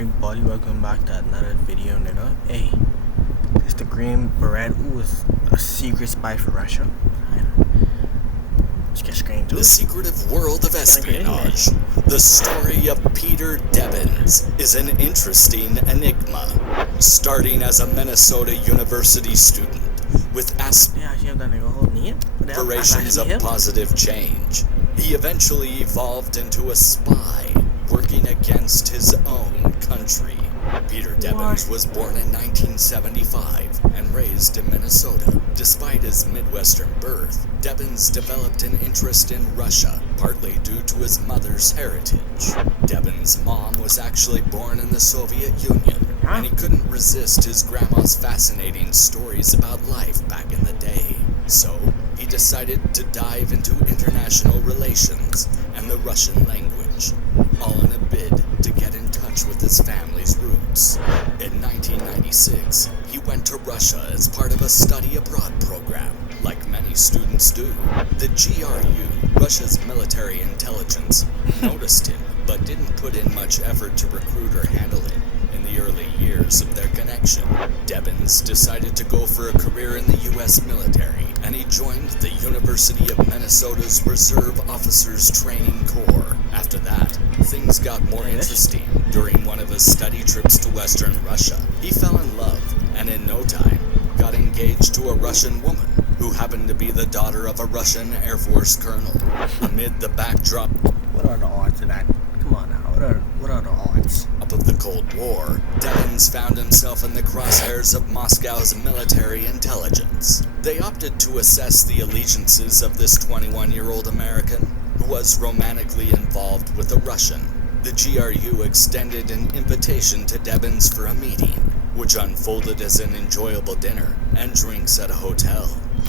everybody, welcome back to another video, nigga. Hey, it's the Green Beret, who was a secret spy for Russia. Let's get straight into it. The secretive world of espionage. The story of Peter Debbins is an interesting enigma. Starting as a Minnesota University student with aspirations of positive change, he eventually evolved into a spy working against his own country. Peter Debbins was born in 1975 and raised in Minnesota. Despite his Midwestern birth, Debbins developed an interest in Russia, partly due to his mother's heritage. Debbins' mom was actually born in the Soviet Union, and he couldn't resist his grandma's fascinating stories about life back in the day. So, he decided to dive into international relations and the Russian language, all in a bid to get in touch with his family's roots. In 1996, he went to Russia as part of a study abroad program, like many students do. The GRU, Russia's military intelligence, noticed him, but didn't put in much effort to recruit or handle him in the early years of their connection. Debbins decided to go for a career in the U.S. military, and he joined the University of Minnesota's Reserve Officers Training Corps. After that, things got more interesting. During one of his study trips to Western Russia, he fell in love, and in no time, got engaged to a Russian woman who happened to be the daughter of a Russian Air Force colonel. Amid the backdrop What are the odds of that? Come on now, what are the odds? of the Cold War, Debbins found himself in the crosshairs of Moscow's military intelligence. They opted to assess the allegiances of this 21-year-old American who was romantically involved with a Russian. The GRU extended an invitation to Debbins for a meeting, which unfolded as an enjoyable dinner and drinks at a hotel.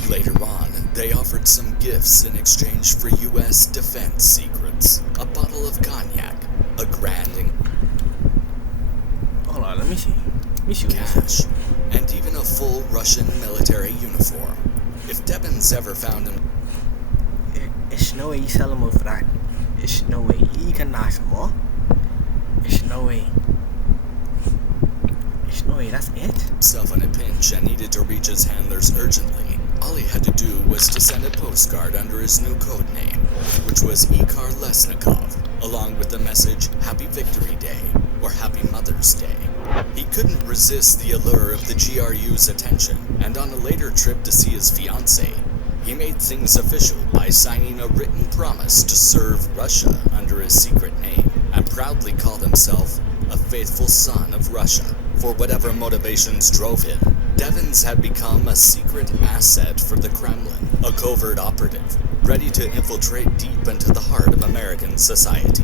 Later on, they offered some gifts in exchange for U.S. defense secrets, a bottle of cognac, a grand Hold on, let me see what cash, this is. and even a full Russian military uniform. If Debbins ever found him, It's no way you sell them out for that. It's no way. You can knock some more. It's no way. It's no way, that's it? himself in a pinch and needed to reach his handlers urgently, all he had to do was to send a postcard under his new code name, which was Ikhar Lesnikov, along with the message Happy Victory Day or Happy Mother's Day. He couldn't resist the allure of the GRU's attention, and on a later trip to see his fiancée, he made things official by signing a written promise to serve Russia under his secret name, and proudly called himself a faithful son of Russia. For whatever motivations drove him, Debbins had become a secret asset for the Kremlin, a covert operative, ready to infiltrate deep into the heart of American society.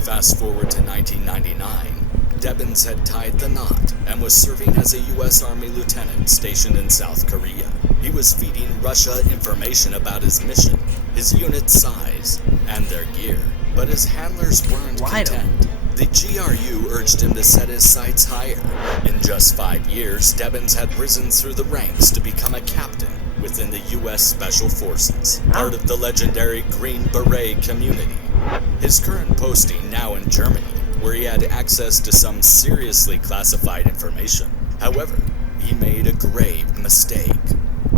Fast forward to 1999, Debbins had tied the knot and was serving as a U.S. Army lieutenant stationed in South Korea. He was feeding Russia information about his mission, his unit size, and their gear. But his handlers weren't content. The GRU urged him to set his sights higher. In just 5 years, Debbins had risen through the ranks to become a captain within the U.S. Special Forces, part of the legendary Green Beret community. His current posting now in Germany, where he had access to some seriously classified information. However, he made a grave mistake.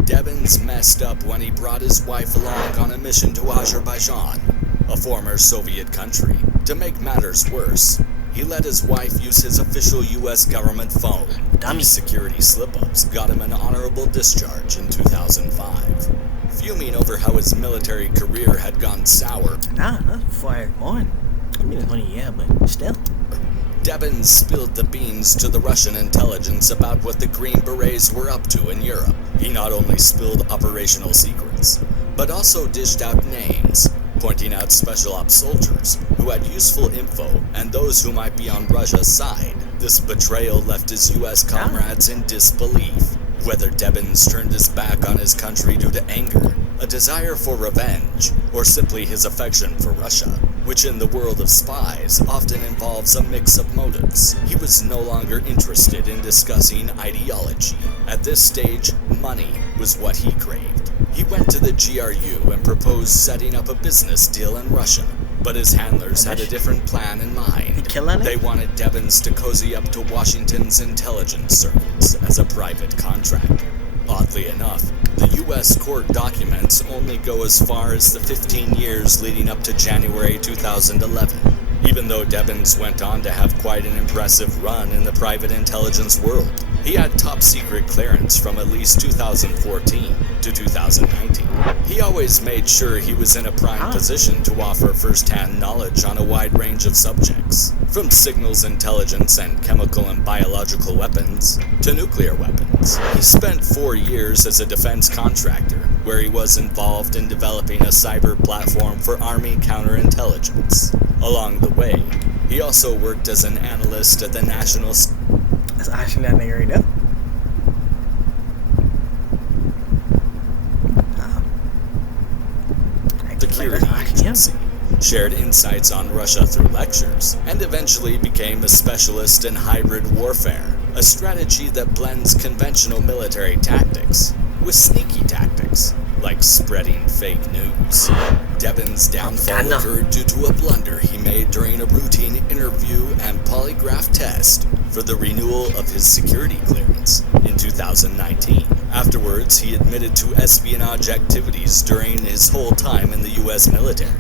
Debbins messed up when he brought his wife along on a mission to Azerbaijan, a former Soviet country. To make matters worse, he let his wife use his official U.S. government phone. These security slip-ups got him an honorable discharge in 2005. Fuming over how his military career had gone sour, Nah, not before I was born. I mean, it's only, yeah, but still. Debbins spilled the beans to the Russian intelligence about what the Green Berets were up to in Europe. He not only spilled operational secrets, but also dished out names, pointing out special ops soldiers who had useful info and those who might be on Russia's side. This betrayal left his U.S. comrades in disbelief. Whether Debbins turned his back on his country due to anger, a desire for revenge, or simply his affection for Russia, which in the world of spies often involves a mix of motives. He was no longer interested in discussing ideology. At this stage, money was what he craved. He went to the GRU and proposed setting up a business deal in Russia, But his handlers had a different plan in mind. They wanted Devins to cozy up to Washington's intelligence service as a private contractor. Oddly enough, the U.S. court documents only go as far as the 15 years leading up to January 2011, even though Devins went on to have quite an impressive run in the private intelligence world. He had top-secret clearance from at least 2014 to 2019. He always made sure he was in a prime position to offer first-hand knowledge on a wide range of subjects, from signals intelligence and chemical and biological weapons to nuclear weapons. He spent 4 years as a defense contractor, where he was involved in developing a cyber platform for Army counterintelligence. Along the way, he also worked as an analyst at the National... That's actually that nigga right there. Security Agency, shared insights on Russia through lectures, and eventually became a specialist in hybrid warfare, a strategy that blends conventional military tactics with sneaky tactics, like spreading fake news. Devins' downfall occurred due to a blunder he made during a routine interview and polygraph test for the renewal of his security clearance in 2019. Afterwards, he admitted to espionage activities during his whole time in the U.S. military.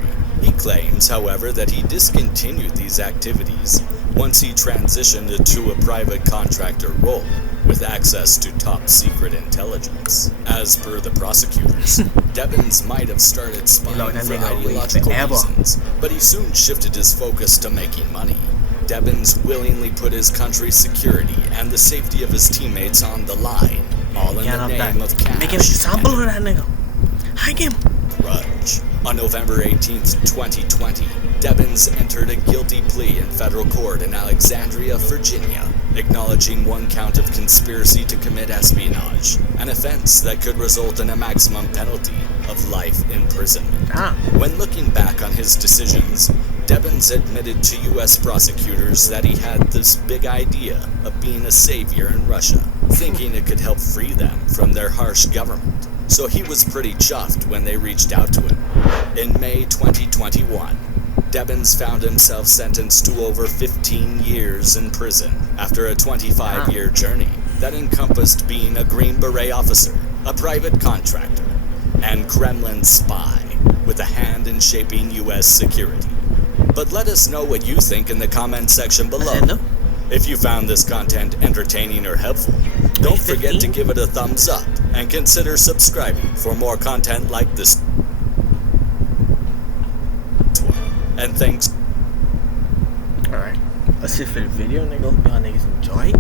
He claims, however, that he discontinued these activities once he transitioned to a private contractor role with access to top-secret intelligence. As per the prosecutors, Devins might have started spying for ideological reasons, but he soon shifted his focus to making money. Devins willingly put his country's security and the safety of his teammates on the line, all in the name of cash. Make an example of that nigga. Hang him. Grudge. On November 18th, 2020, Devins entered a guilty plea in federal court in Alexandria, Virginia, acknowledging 1 count of conspiracy to commit espionage, an offense that could result in a maximum penalty of life imprisonment. When looking back on his decisions, Devins admitted to U.S. prosecutors that he had this big idea of being a savior in Russia, thinking it could help free them from their harsh government. So he was pretty chuffed when they reached out to him. In May 2021, Devins found himself sentenced to over 15 years in prison after a 25-year journey that encompassed being a Green Beret officer, a private contractor, and Kremlin spy with a hand in shaping U.S. security. But let us know what you think in the comment section below. If you found this content entertaining or helpful, don't forget to give it a thumbs up and consider subscribing for more content like this. And thanks. Alright, that's it for the video, nigga. Hope y'all niggas enjoy.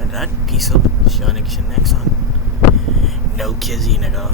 And that, peace out. See y'all niggas in the next one. No kizzy, nigga.